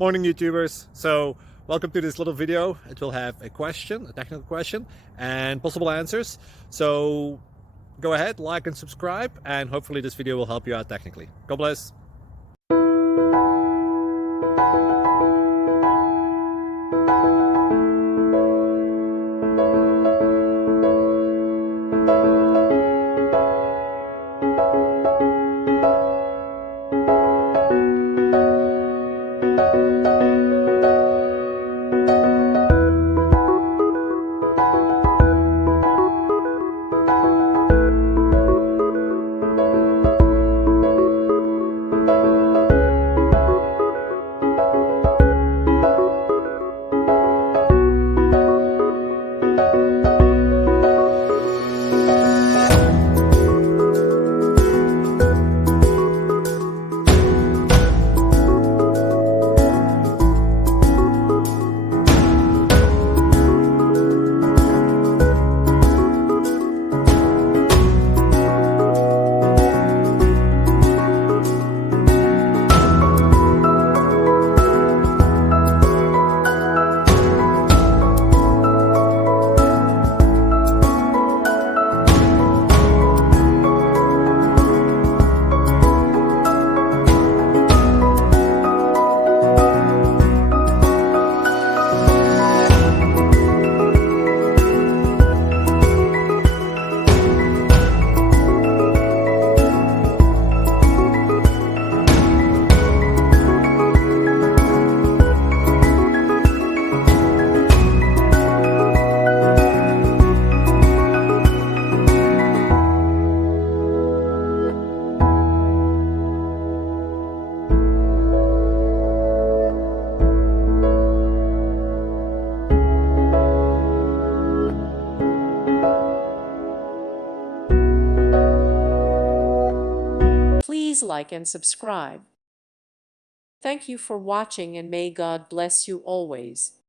Morning YouTubers. So welcome to this little video. It will have a question, a technical question, and possible answers. So go ahead, like and subscribe, and hopefully this video will help you out technically. God bless. Please like and subscribe. Thank you for watching and may God bless you always.